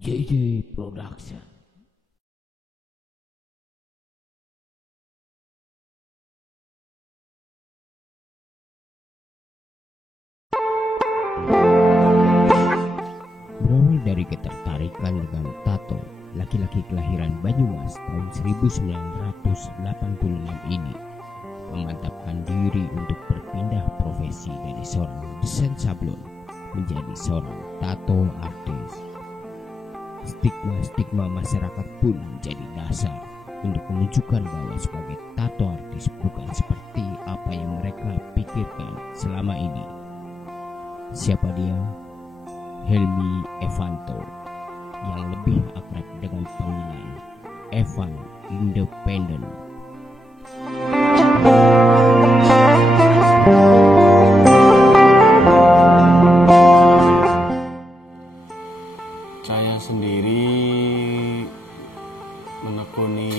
JJ Production. Berawal dari ketertarikan dengan tato, laki-laki kelahiran Banyumas tahun 1986 ini memantapkan diri untuk berpindah profesi dari seorang desain sablon menjadi seorang tato artis. Stigma-stigma masyarakat pun menjadi dasar untuk menunjukkan bahwa sebagai tato artis bukan seperti apa yang mereka pikirkan selama ini. Siapa dia? Helmi Evanto, yang lebih akrab dengan panggilan Evan Independent. Saya sendiri menekuni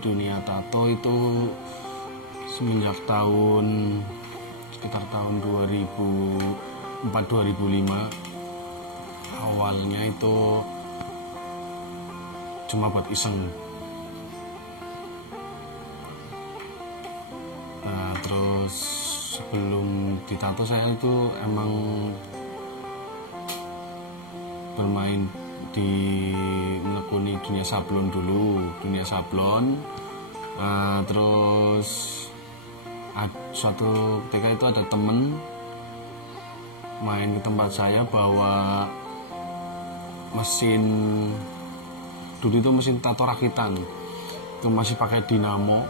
dunia tato itu semenjak sekitar tahun 2004-2005. Awalnya itu cuma buat iseng. Nah, terus sebelum ditato saya itu emang bermain di menekuni dunia sablon dulu, terus suatu ketika itu ada temen main ke tempat saya bawa mesin, dulu itu mesin tato rakitan, itu masih pakai dinamo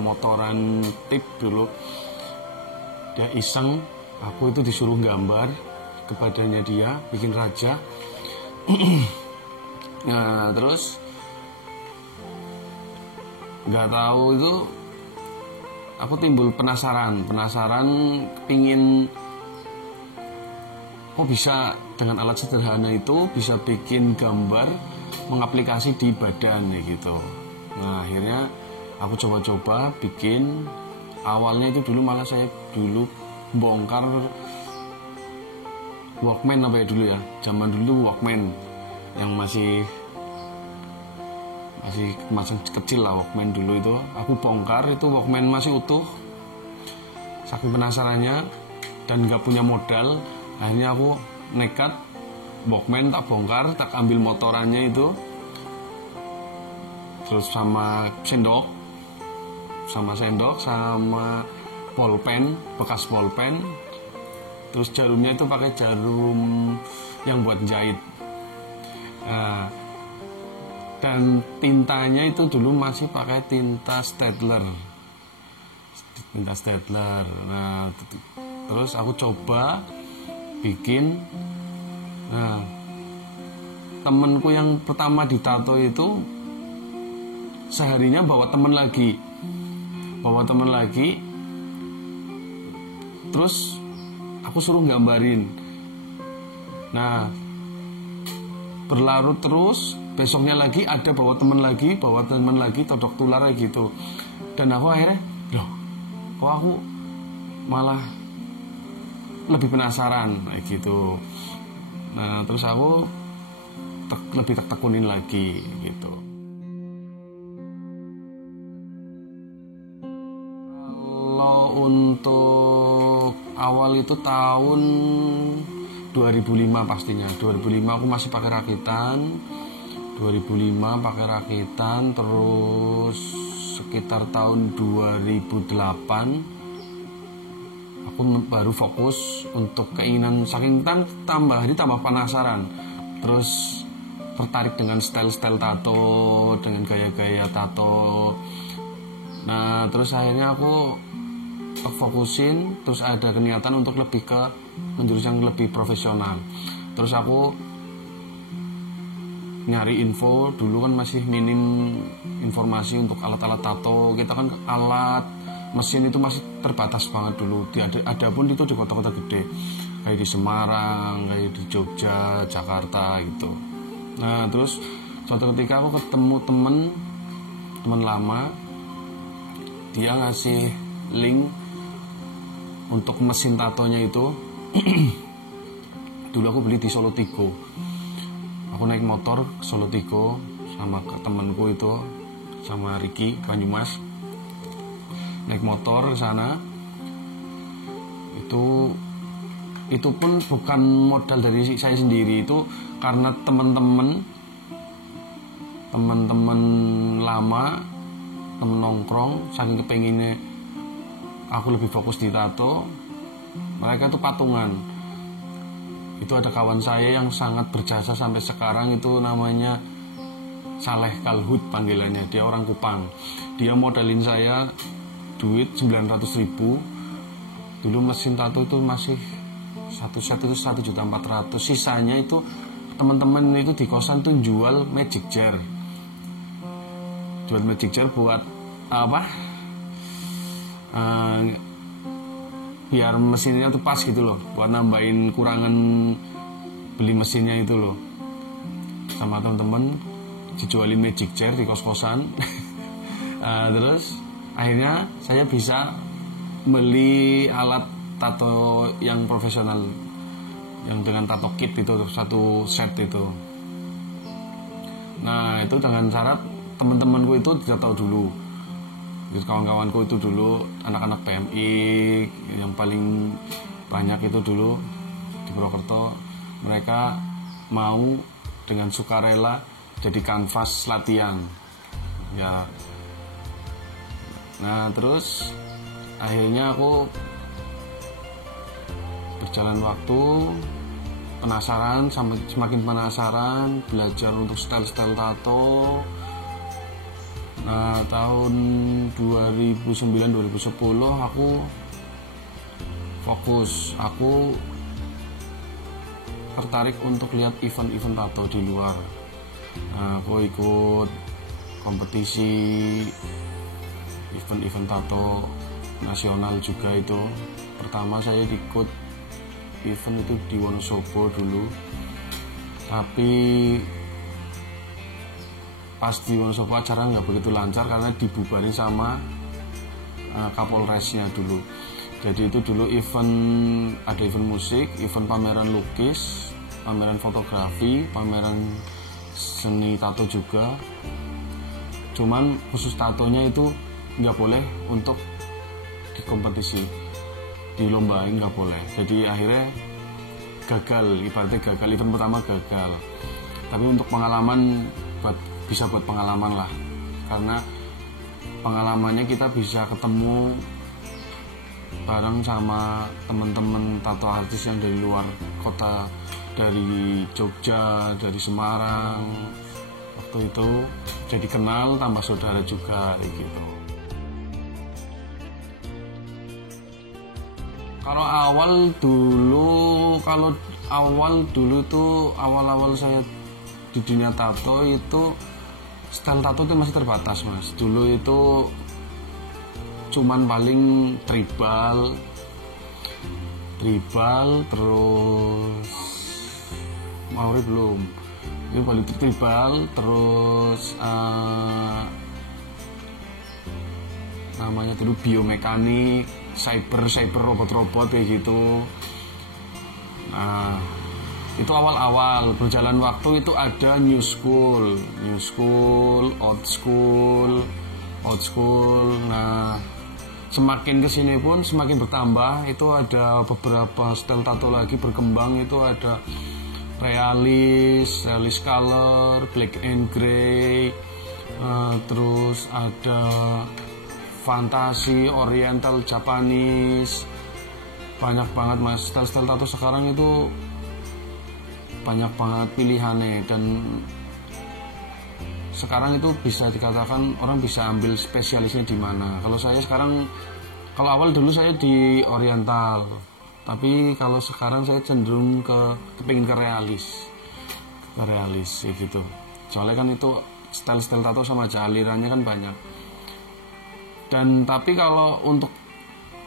motoran tip dulu. Dia iseng, aku itu disuruh gambar ke badannya dia, bikin raja. Nah, terus nggak tahu itu aku timbul penasaran pingin kok bisa dengan alat sederhana itu bisa bikin gambar mengaplikasi di badan ya gitu. Nah, akhirnya aku coba-coba bikin. Awalnya itu dulu malah saya dulu bongkar Walkman apa ya dulu ya, zaman dulu Walkman yang masih kecil lah Walkman dulu itu. Aku bongkar itu Walkman masih utuh. Saking penasarannya dan gak punya modal, akhirnya aku nekat Walkman tak bongkar, tak ambil motorannya itu, terus sama sendok, sama pulpen, bekas pulpen. Terus jarumnya itu pakai jarum yang buat jahit. Dan tintanya itu dulu masih pakai tinta Staedtler. Nah, terus aku coba bikin. Nah, temenku yang pertama ditato itu seharinya bawa temen lagi. Terus aku suruh gambarin. Nah, berlarut terus. Besoknya lagi ada bawa teman lagi, todok tular gitu. Dan aku akhirnya, loh, kok aku malah lebih penasaran kayak gitu. Nah, terus aku lebih tekunin lagi gitu. Kalau untuk awal itu tahun 2005 pastinya. 2005 aku masih pakai rakitan. Terus sekitar tahun 2008 aku baru fokus untuk keinginan, saking tambah penasaran, terus tertarik dengan style-style tato, dengan gaya-gaya tato. Nah, terus akhirnya aku fokusin, terus ada niatan untuk lebih ke menjurus yang lebih profesional. Terus aku nyari info, dulu kan masih minim informasi untuk alat-alat tato. Kita kan alat mesin itu masih terbatas banget dulu. Ada pun itu di kota-kota gede, kayak di Semarang, kayak di Jogja, Jakarta gitu. Nah, terus suatu ketika aku ketemu temen lama, dia ngasih link untuk mesin tatonya itu. Dulu aku beli di Solo Tigo. aku naik motor ke Solo Tigo sama temanku itu, sama Ricky Banyumas, naik motor ke sana. Itu pun bukan modal dari saya sendiri, itu karena teman-teman lama, temen nongkrong, saking kepenginnya aku lebih fokus di tato, mereka tuh patungan. Itu ada kawan saya yang sangat berjasa sampai sekarang, itu namanya Saleh Kalhut panggilannya, dia orang Kupang. Dia modalin saya duit 900.000. Dulu mesin tato itu masih satu set itu 1.400.000. Sisanya itu teman-teman itu di kosan tuh jual magic jar. Jual magic jar buat apa? Biar mesinnya tuh pas gitu loh, buat nambahin kurangan beli mesinnya itu loh. Sama teman-teman dijualin magic jar di kos-kosan. Terus akhirnya saya bisa beli alat tato yang profesional, yang dengan tato kit itu, satu set itu. Nah itu dengan syarat teman-temanku itu ditato dulu. Kawan-kawanku itu dulu, anak-anak PMI yang paling banyak itu dulu di Purwokerto, mereka mau dengan sukarela jadi kanvas latihan ya. Nah terus akhirnya aku berjalan waktu, penasaran, semakin penasaran, belajar untuk style-style tato. Nah tahun 2009-2010 aku fokus, aku tertarik untuk lihat event-event tato di luar. Nah, aku ikut kompetisi event-event tato nasional juga itu. Pertama saya ikut event itu di Wonosobo dulu, tapi pas di Wonosobo acara nggak begitu lancar karena dibubarin sama Kapolresnya dulu. Jadi itu dulu ada event musik, event pameran lukis, pameran fotografi, pameran seni tato juga. Cuman khusus tatonya itu nggak boleh untuk di kompetisi, dilombain nggak boleh. Jadi akhirnya gagal, ibaratnya gagal, event pertama gagal. Tapi untuk pengalaman, bisa buat pengalaman lah, karena pengalamannya kita bisa ketemu bareng sama teman-teman tato artis yang dari luar kota, dari Jogja, dari Semarang. Waktu itu jadi kenal, tambah saudara juga gitu. Kalau awal dulu tuh awal saya di dunia tato itu, style tato itu masih terbatas mas. Dulu itu cuman paling tribal terus Maori belum, itu paling tribal terus namanya dulu biomekanik, cyber robot kayak gitu. Nah itu awal-awal, berjalan waktu itu ada new school, old school. Nah semakin kesini pun semakin bertambah, itu ada beberapa style tato lagi berkembang. Itu ada realis color, black and grey, terus ada fantasi, oriental, Japanese. Banyak banget mas, style tato sekarang itu banyak banget pilihannya, dan sekarang itu bisa dikatakan orang bisa ambil spesialisnya di mana. Kalau saya sekarang, kalau awal dulu saya di oriental, tapi kalau sekarang saya cenderung kepingin ke realis gitu. Soalnya kan itu style tato sama aja, alirannya kan banyak. Dan tapi kalau untuk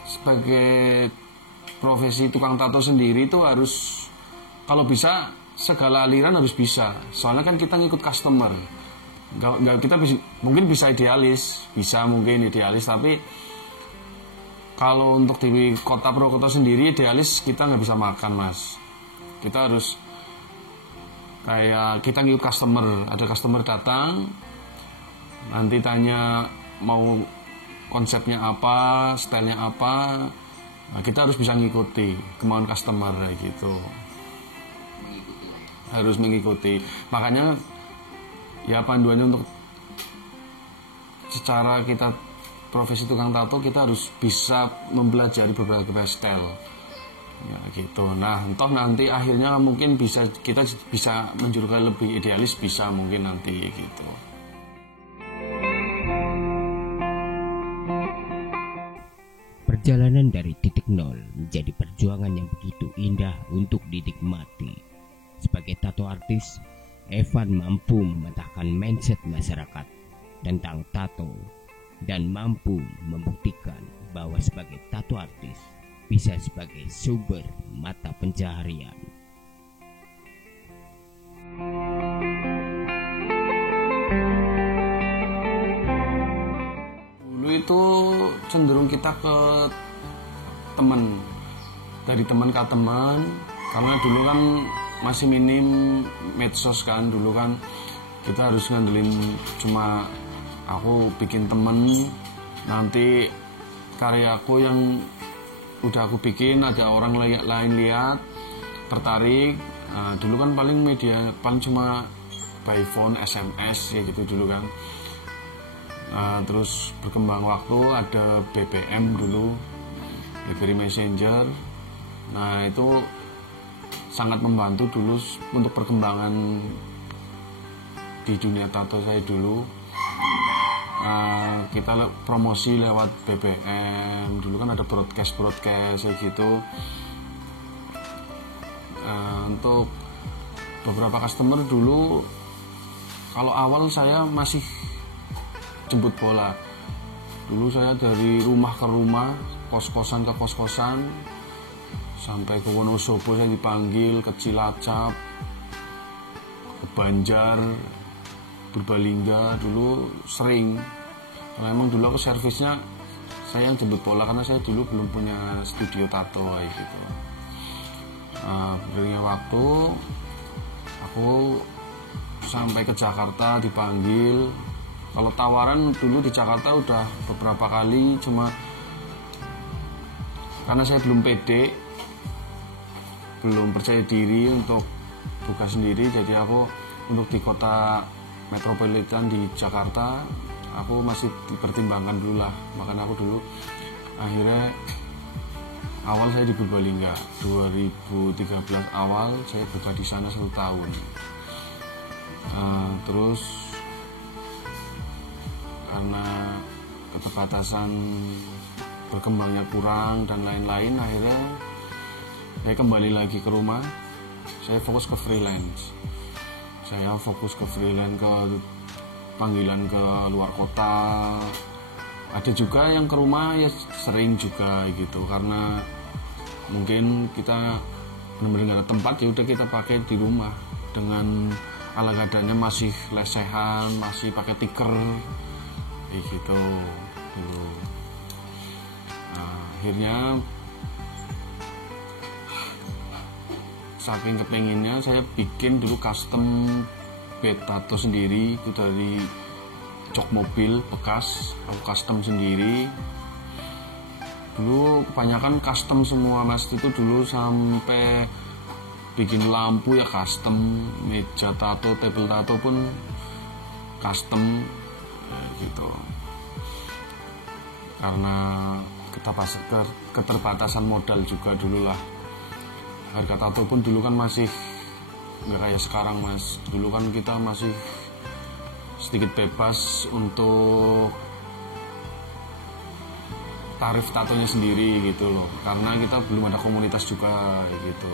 sebagai profesi tukang tato sendiri itu harus, kalau bisa segala aliran harus bisa. Soalnya kan kita ngikut customer. Nggak, kita mungkin bisa idealis, tapi kalau untuk di kota Purwokerto sendiri idealis kita nggak bisa makan mas. Kita harus Kayak kita ngikut customer, ada customer datang, nanti tanya mau konsepnya apa, stylenya apa, nah, kita harus bisa ngikuti kemauan customer kayak gitu. Harus mengikuti. Makanya ya panduannya untuk secara kita profesi tukang tato, kita harus bisa mempelajari beberapa style. Ya gitu. Nah, entah nanti akhirnya mungkin kita bisa menjurkai lebih idealis, bisa mungkin nanti gitu. Perjalanan dari titik nol menjadi perjuangan yang begitu indah untuk dinikmati. Sebagai tato artis, Evan mampu mematahkan mindset masyarakat tentang tato dan mampu membuktikan bahwa sebagai tato artis bisa sebagai sumber mata pencaharian. Dulu itu cenderung kita ke teman, dari teman ke teman, karena dulu kan masih minim medsos kan, dulu kan kita harus ngandelin cuma aku bikin temen, nanti karyaku yang udah aku bikin ada orang lain lihat tertarik. Nah, dulu kan paling media paling cuma by phone, SMS ya gitu dulu kan. Terus berkembang waktu ada BBM dulu, BlackBerry Messenger. Nah itu sangat membantu dulu untuk perkembangan di dunia tato saya dulu. Kita promosi lewat BBM, dulu kan ada broadcast kayak gitu. Untuk beberapa customer dulu, kalau awal saya masih jemput bola. Dulu saya dari rumah ke rumah, kos-kosan ke kos-kosan, sampai ke Wonosobo saya dipanggil, ke Cilacap, ke Banjar, Purbalingga dulu sering. Karena emang dulu aku servisnya saya yang jemput bola, karena saya dulu belum punya studio tato kayak gitu. Berinya waktu aku sampai ke Jakarta dipanggil. Kalau tawaran dulu di Jakarta udah beberapa kali, cuma karena saya belum pede, belum percaya diri untuk buka sendiri, jadi aku untuk di kota metropolitan di Jakarta aku masih dipertimbangkan dulu lah. Makanya aku dulu akhirnya awal saya di Purbalingga 2013 awal saya buka di sana 1 tahun. Terus karena keterbatasan berkembangnya kurang dan lain-lain, akhirnya saya kembali lagi ke rumah. Saya fokus ke freelance. Saya fokus ke freelance, ke panggilan ke luar kota. Ada juga yang ke rumah ya sering juga gitu, karena mungkin kita benar-benar nggak ada tempat, ya udah kita pakai di rumah dengan ala kadarnya, masih lesehan, masih pakai tiker gitu dulu. Akhirnya saking kepenginnya saya bikin dulu custom bed tato sendiri, itu dari jok mobil bekas, aku custom sendiri. Dulu kebanyakan custom semua mas, itu dulu sampai bikin lampu ya custom, meja tato, table tato pun custom gitu. Karena keterbatasan modal juga dulu lah. Harga tato pun dulu kan masih nggak kayak sekarang mas. Dulu kan kita masih sedikit bebas untuk tarif tatonya sendiri gitu loh, karena kita belum ada komunitas juga gitu.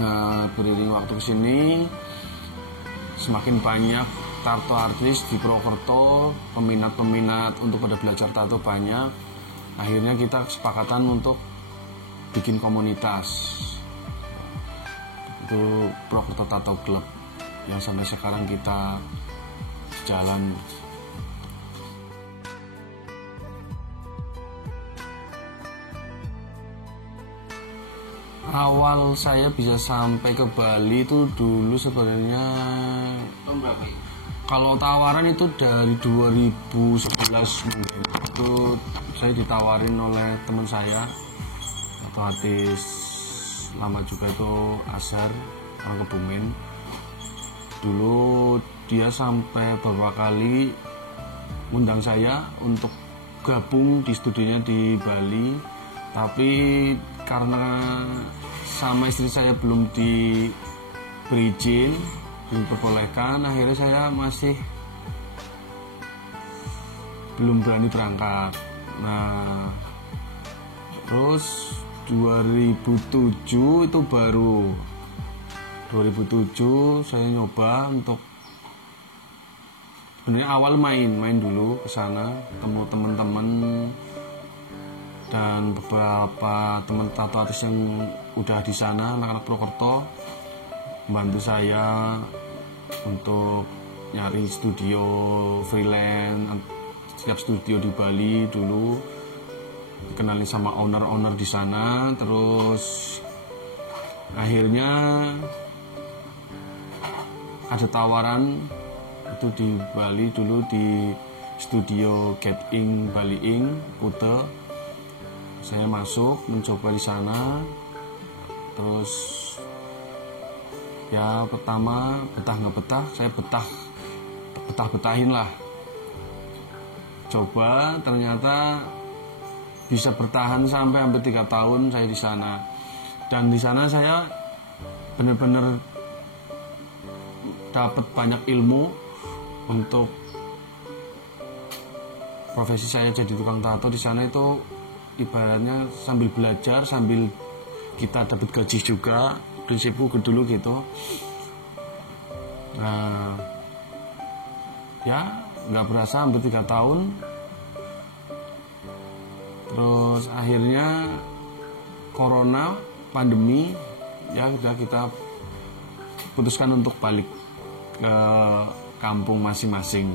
Nah, beriring waktu kesini semakin banyak tato artis di Purwokerto, peminat-peminat untuk pada belajar tato banyak. Akhirnya kita kesepakatan untuk bikin komunitas, itu Purwokerto Tato Club, yang sampai sekarang kita jalan. Awal saya bisa sampai ke Bali itu dulu sebenarnya kalau tawaran itu dari 2011 itu saya ditawarin oleh teman saya atau artis lama juga itu Azhar, orang Kebumen. Dulu dia sampai beberapa kali undang saya untuk gabung di studionya di Bali, tapi karena sama istri saya belum diberi izin, diperbolehkan, akhirnya saya masih belum berani berangkat. Nah, terus 2007 itu baru 2007 saya nyoba untuk sebenarnya awal main dulu ke sana, ketemu teman-teman dan beberapa teman tato artis yang udah di sana, anak-anak Purwokerto membantu saya untuk nyari studio freelance, setiap studio di Bali dulu, dikenalin sama owner-owner di sana. Terus akhirnya ada tawaran itu di Bali dulu di studio Get Ink Bali Ink Kute. Saya masuk mencoba di sana. Terus ya pertama betah nggak betah, saya betahin lah. Coba ternyata bisa bertahan sampai hampir 3 tahun saya di sana. Dan di sana saya benar-benar dapat banyak ilmu untuk profesi saya jadi tukang tato di sana. Itu ibaratnya sambil belajar sambil kita dapat gaji juga, prinsipku dulu gitu. Nah, ya nggak berasa hampir 3 tahun. Terus akhirnya corona, pandemi, ya udah kita putuskan untuk balik ke kampung masing-masing.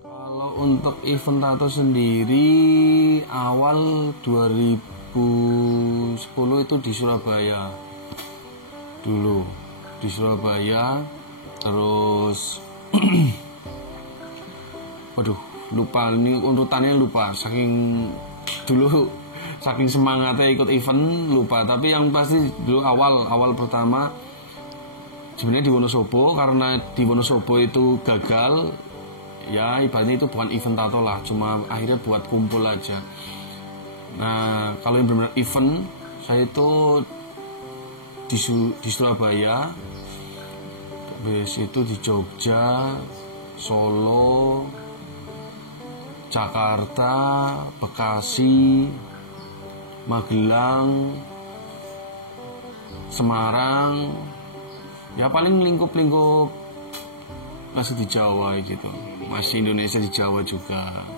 Kalau untuk event tato sendiri awal 2010 itu di Surabaya dulu, di Surabaya. Terus waduh, lupa ini urutannya, lupa saking semangatnya ikut event, lupa. Tapi yang pasti dulu awal pertama sebenarnya di Wonosobo, karena di Wonosobo itu gagal, ya ibaratnya itu bukan event tato lah, cuma akhirnya buat kumpul aja. Nah, kalau yang benar-benar event, saya itu di Surabaya, habis itu di Jogja, Solo, Jakarta, Bekasi, Magelang, Semarang, ya paling lingkup masih di Jawa gitu, masih Indonesia di Jawa juga.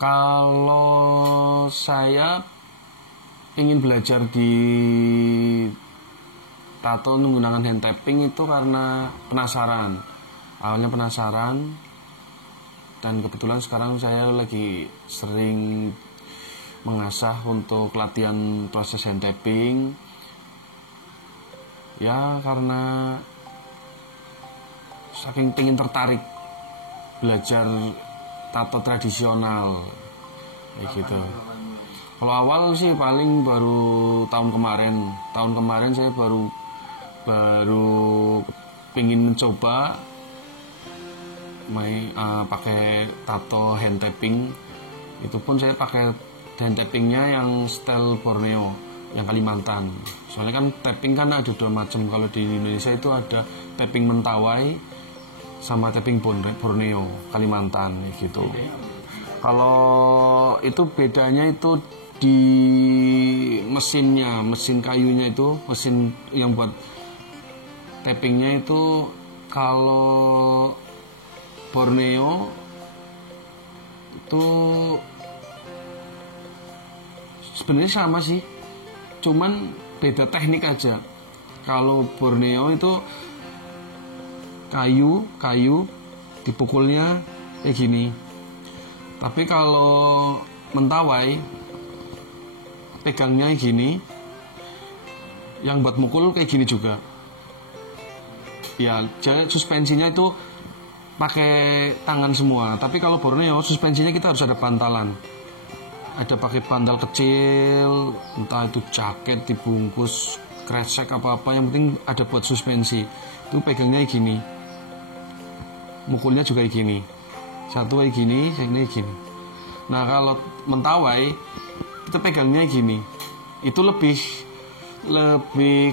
Kalau saya ingin belajar di tato menggunakan hand tapping itu karena penasaran. Awalnya penasaran, dan kebetulan sekarang saya lagi sering mengasah untuk latihan proses hand tapping. Ya karena saking pengen tertarik belajar tato tradisional kayak gitu. Kalau awal sih paling baru tahun kemarin saya baru pengen mencoba pakai tato hand tapping. Itu pun saya pakai hand tappingnya yang style Borneo, yang Kalimantan. Soalnya kan tapping kan ada dua macam. Kalau di Indonesia itu ada tapping Mentawai sama tapping Borneo, Kalimantan gitu. Kalau itu bedanya itu di mesinnya, mesin kayunya itu, mesin yang buat tappingnya itu. Kalau Borneo itu sebenarnya sama sih, cuman beda teknik aja. Kalau Borneo itu kayu dipukulnya kayak gini, tapi kalau Mentawai pegangnya gini, yang buat mukul kayak gini juga ya. Jadi suspensinya itu pakai tangan semua. Tapi kalau Borneo suspensinya kita harus ada bantalan, ada pakai bantal kecil, entah itu jaket dibungkus kresek apa-apa, yang penting ada buat suspensi. Itu pegangnya gini, mukulnya juga gini, satu kayak gini, ini gini. Nah kalau Mentawai kita pegangnya gini, itu lebih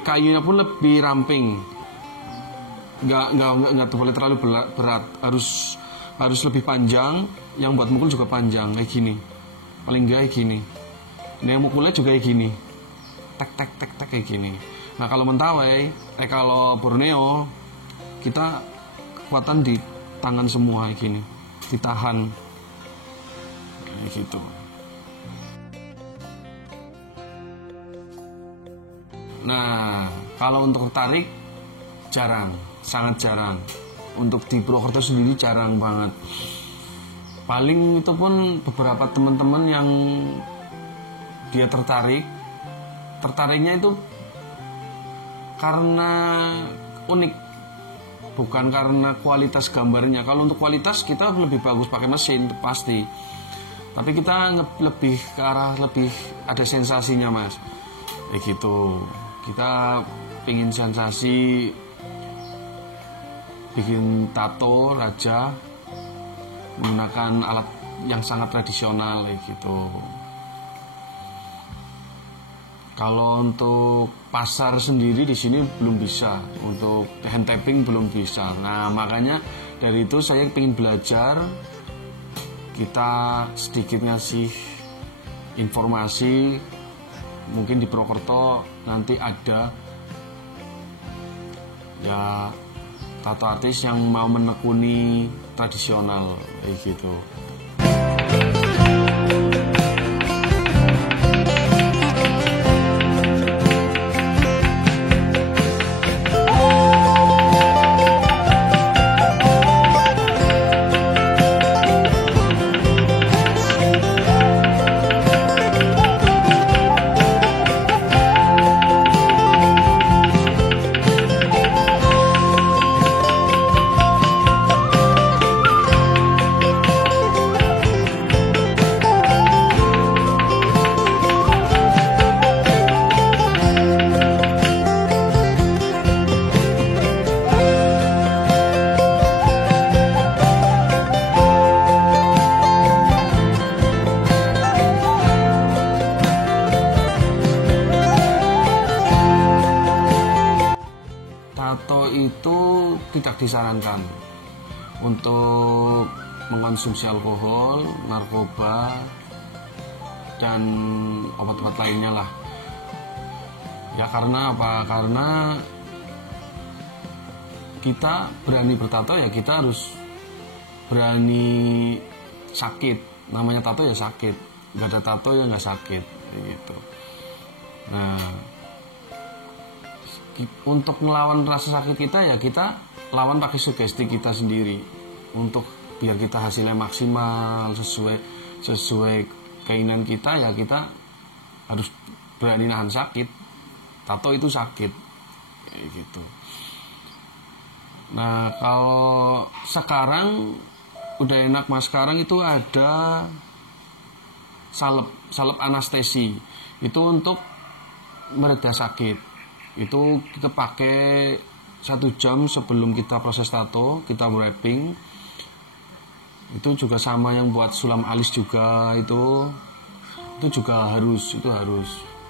kayunya pun lebih ramping. Nggak boleh terlalu berat, harus lebih panjang. Yang buat mukul juga panjang kayak gini, paling enggak kayak gini. Nah yang mukulnya juga kayak gini, tek kayak gini. Nah kalau Mentawai kalau Borneo kita kekuatan di tangan semua kayak gini, ditahan kayak gitu. Nah kalau untuk tarik sangat jarang. Untuk di Purwokerto sendiri jarang banget. Paling itu pun beberapa teman-teman yang dia tertariknya itu karena unik, bukan karena kualitas gambarnya. Kalau untuk kualitas kita lebih bagus pakai mesin pasti, tapi kita lebih ke arah lebih ada sensasinya mas, kayak gitu. Kita pengen sensasi bikin tato raja menggunakan alat yang sangat tradisional kayak gitu. Kalau untuk pasar sendiri di sini belum bisa, untuk hand tapping belum bisa. Nah makanya dari itu saya ingin belajar, kita sedikit ngasih informasi. Mungkin di Purwokerto nanti ada ya tato artis yang mau menekuni tradisional kayak gitu. Tato itu tidak disarankan untuk mengkonsumsi alkohol, narkoba, dan obat-obat lainnya lah. Ya karena apa? Karena kita berani bertato ya kita harus berani sakit. Namanya tato ya sakit. Gak ada tato ya nggak sakit gitu. Nah untuk melawan rasa sakit kita ya kita lawan pakai sugesti kita sendiri, untuk biar kita hasilnya maksimal sesuai keinginan kita. Ya kita harus berani nahan sakit. Tato itu sakit kayak gitu. Nah kalau sekarang udah enak mas, sekarang itu ada salep anestesi. Itu untuk mereda sakit. Itu kita pakai 1 jam sebelum kita proses tato, kita wrapping. Itu juga sama yang buat sulam alis juga, itu juga harus.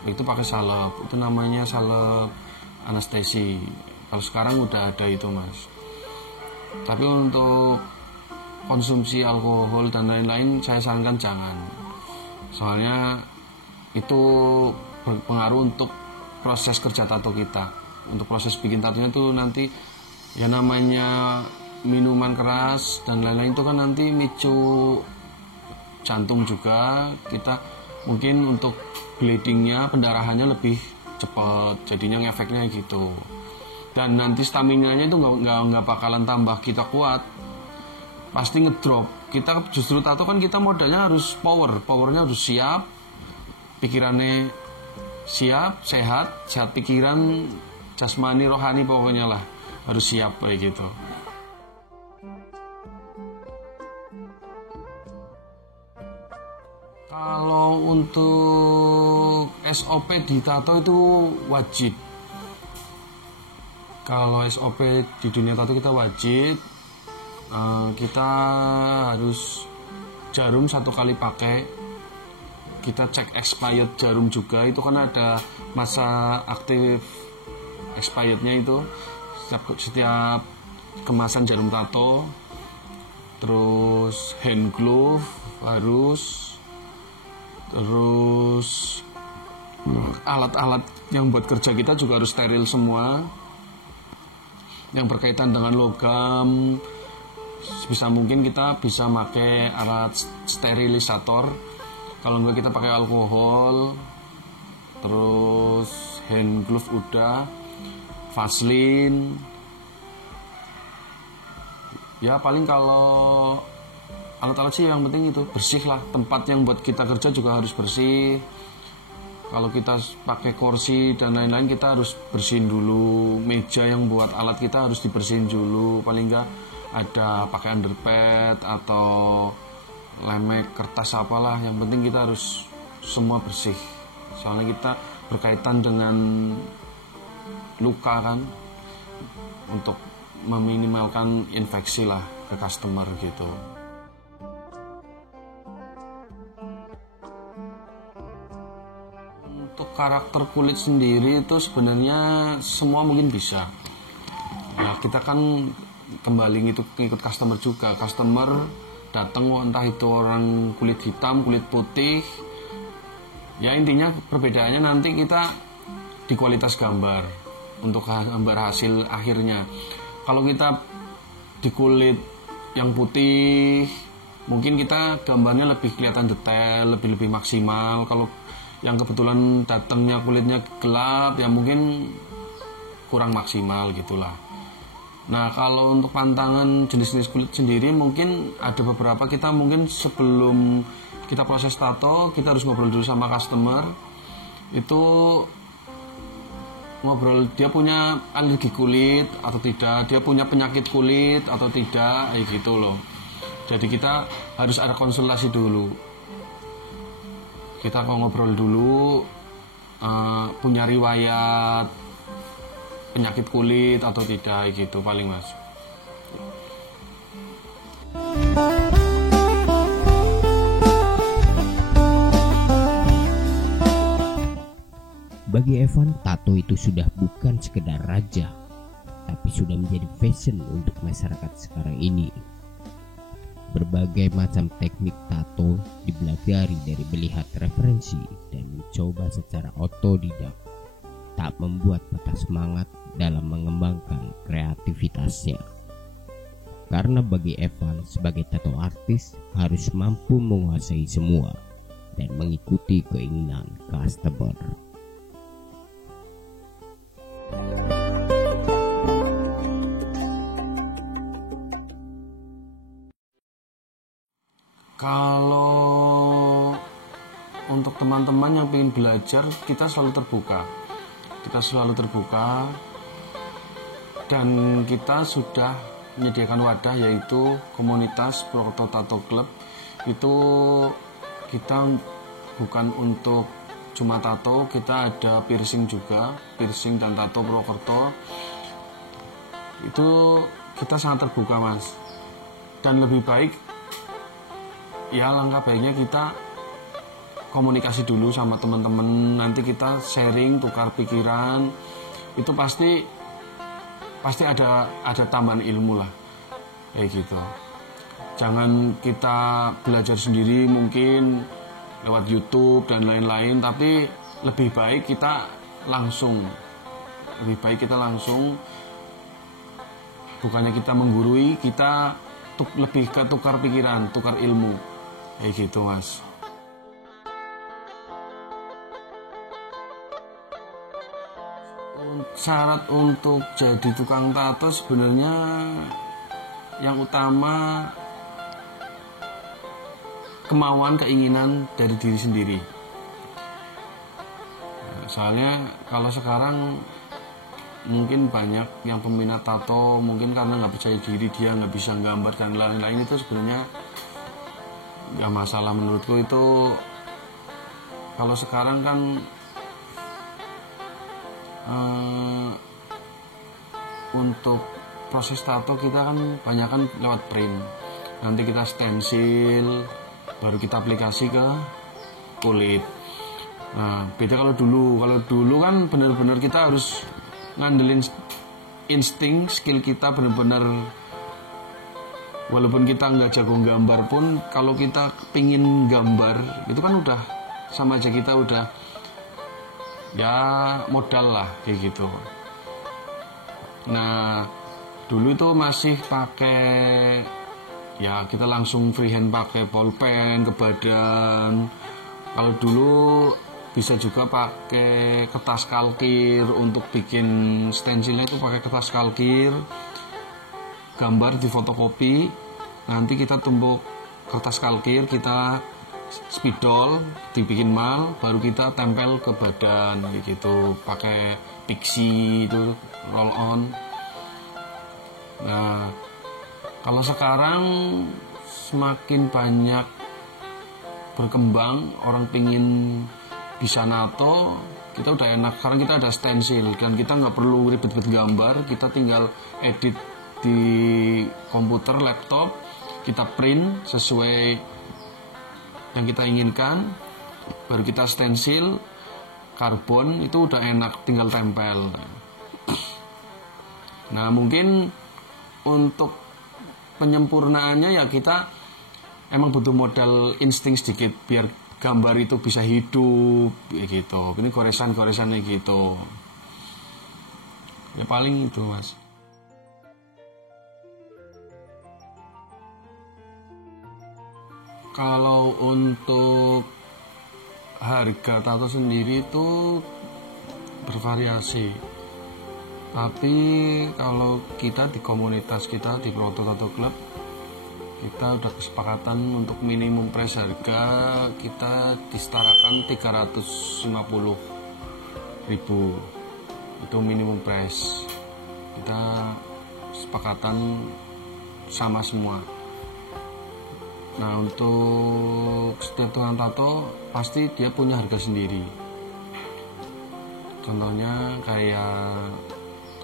Itu pakai salep, itu namanya salep anestesi. Kalau sekarang udah ada itu, Mas. Tapi untuk konsumsi alkohol dan lain-lain saya sarankan jangan. Soalnya itu berpengaruh untuk proses kerja tato kita. Untuk proses bikin tatonya itu nanti ya namanya minuman keras dan lain-lain itu kan nanti micu jantung juga. Kita mungkin untuk bleedingnya, pendarahannya lebih cepat, jadinya efeknya gitu. Dan nanti stamina-nya itu nggak bakalan tambah kita kuat, pasti ngedrop. Kita justru tato kan kita modalnya harus powernya harus siap, pikirannya siap, sehat pikiran, jasmani, rohani, pokoknya lah harus siap kayak gitu. Kalau untuk SOP di tato itu wajib. Kalau SOP di dunia tato kita wajib, kita harus jarum 1 kali pakai. Kita cek expired jarum juga, itu kan ada masa aktif expirednya itu setiap kemasan jarum tato. Terus hand glove harus, terus alat-alat yang buat kerja kita juga harus steril semua. Yang berkaitan dengan logam, sebisa mungkin kita bisa pakai alat sterilisator. Kalau enggak kita pakai alkohol. Terus hand glove udah, Vaseline. Ya paling kalau alat-alat sih yang penting itu bersih lah. Tempat yang buat kita kerja juga harus bersih. Kalau kita pakai kursi dan lain-lain kita harus bersihin dulu. Meja yang buat alat kita harus dibersihin dulu. Paling enggak ada pakai underpad atau lemek kertas apalah. Yang penting kita harus semua bersih. Soalnya kita berkaitan dengan luka kan, untuk meminimalkan infeksi lah ke customer gitu. Untuk karakter kulit sendiri itu sebenarnya semua mungkin bisa. Nah, kita kan kembali ngikut customer juga. Customer datang entah itu orang kulit hitam, kulit putih. Ya intinya perbedaannya nanti kita di kualitas gambar, untuk gambar hasil akhirnya. Kalau kita di kulit yang putih, mungkin kita gambarnya lebih kelihatan detail, lebih maksimal. Kalau yang kebetulan datangnya kulitnya gelap, ya mungkin kurang maksimal gitulah. Nah kalau untuk pantangan jenis-jenis kulit sendiri, mungkin ada beberapa kita mungkin sebelum kita proses tato, kita harus ngobrol dulu sama customer. Itu ngobrol dia punya alergi kulit atau tidak, dia punya penyakit kulit atau tidak, gitu loh. Jadi kita harus ada konsultasi dulu. Kita mau ngobrol dulu, punya riwayat penyakit kulit atau tidak, gitu paling Mas. Bagi Evan, tato itu sudah bukan sekedar raja, tapi sudah menjadi fashion untuk masyarakat sekarang ini. Berbagai macam teknik tato dipelajari dari melihat referensi dan mencoba secara otodidak, tak membuat patah semangat dalam mengembangkan kreativitasnya. Karena bagi Evan sebagai tato artis harus mampu menguasai semua dan mengikuti keinginan customer. Kalau untuk teman-teman yang ingin belajar, kita selalu terbuka. Dan kita sudah menyediakan wadah, yaitu komunitas Proto Tato Club. Itu kita bukan untuk cuma tato, kita ada piercing juga, piercing dan tato Purwokerto. Itu kita sangat terbuka Mas, dan lebih baik ya, langkah baiknya kita komunikasi dulu sama teman-teman, nanti kita sharing, tukar pikiran, itu pasti ada tambahan ilmu lah kayak gitu. Jangan kita belajar sendiri mungkin lewat YouTube dan lain-lain, tapi lebih baik kita langsung, bukannya kita menggurui, kita lebih ke tukar pikiran, tukar ilmu kayak gitu Mas. Syarat untuk jadi tukang tato sebenarnya yang utama kemauan, keinginan dari diri sendiri. Soalnya kalau sekarang mungkin banyak yang peminat tato, mungkin karena nggak percaya diri, dia nggak bisa gambar dan lain-lain, itu sebenarnya nggak masalah menurutku. Itu kalau sekarang kan untuk proses tato kita kan banyak kan lewat print, nanti kita stensil, baru kita aplikasi ke kulit. Nah, beda kalau dulu kan benar-benar kita harus ngandelin insting, skill kita benar-benar, walaupun kita nggak jago gambar pun, kalau kita pingin gambar itu kan udah sama aja, kita udah ya modal lah kayak gitu. Nah, dulu itu masih pakai, ya kita langsung freehand pakai bolpen ke badan. Kalau dulu bisa juga pakai kertas kalkir, untuk bikin stensilnya itu pakai kertas kalkir, gambar di fotokopi, nanti kita tumbuk kertas kalkir, kita spidol, dibikin mal, baru kita tempel ke badan gitu, pakai pixie itu roll on. Nah, kalau sekarang semakin banyak berkembang, orang pingin bisa nato, kita udah enak. Sekarang kita ada stensil dan kita nggak perlu ribet-ribet gambar, kita tinggal edit di komputer, laptop, kita print sesuai yang kita inginkan, baru kita stensil, karbon, itu udah enak, tinggal tempel. Nah, mungkin untuk penyempurnaannya ya kita emang butuh modal insting sedikit biar gambar itu bisa hidup ya gitu. Ini goresan-goresannya gitu. Ya paling itu Mas. Kalau untuk harga tato sendiri itu bervariasi. Tapi kalau kita di komunitas kita di Purwokerto Tato Club, kita udah kesepakatan untuk minimum price harga kita disetarakan 350.000. Itu minimum price. Kita sepakatan sama semua. Nah, untuk setiap tukang tato pasti dia punya harga sendiri. Contohnya kayak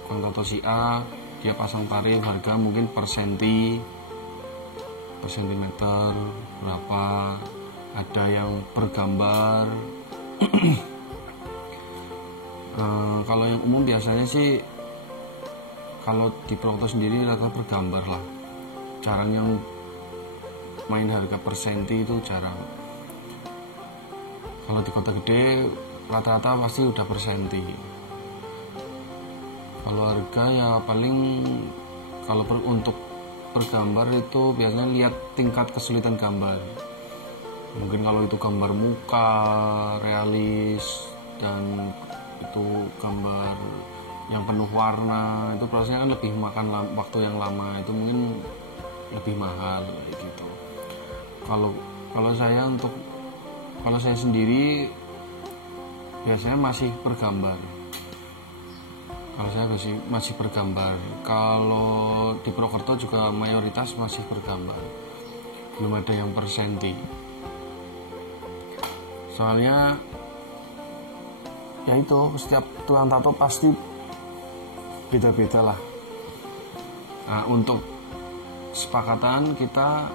tukang tato si A, dia pasang tarif harga mungkin per sentimeter berapa, ada yang per gambar. Kalau yang umum biasanya sih, kalau di Purwokerto sendiri rata-rata per gambar lah, jarang yang main harga per senti, itu jarang. Kalau di kota gede rata-rata pasti udah per senti. Kalau harga ya paling kalau untuk per gambar itu biasanya lihat tingkat kesulitan gambar. Mungkin kalau itu gambar muka realis dan itu gambar yang penuh warna, itu prosesnya kan lebih makan waktu yang lama, itu mungkin lebih mahal gitu. Kalau saya sendiri biasanya masih per gambar. Kalau saya masih per gambar. Kalau di Purwokerto juga mayoritas masih per gambar. Belum ada yang per senti. Soalnya ya itu, setiap tukang tato pasti beda-beda lah. Nah, untuk kesepakatan kita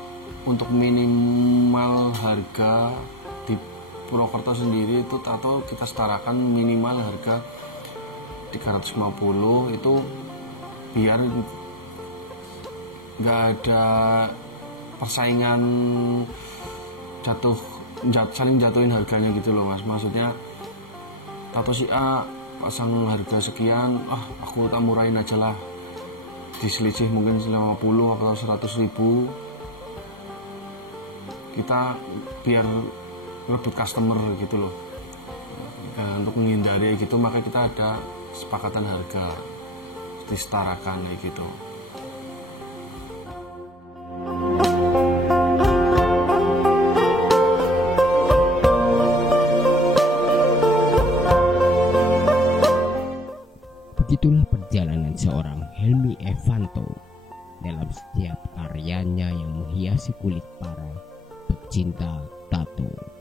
untuk minimal harga di Purwokerto sendiri itu tato kita setarakan minimal harga 350 itu biar nggak ada persaingan saling jatuhin harganya gitu loh mas. Maksudnya tato si A pasang harga sekian, aku tak murahin aja lah, diselisih mungkin 50 atau 100 ribu, kita biar rebut customer gitu loh. Nah, untuk menghindari gitu maka kita ada kesepakatan harga disetarakan kayak gitu. Begitulah perjalanan seorang Helmi Evanto dalam setiap karyanya yang menghiasi kulit para pecinta tato.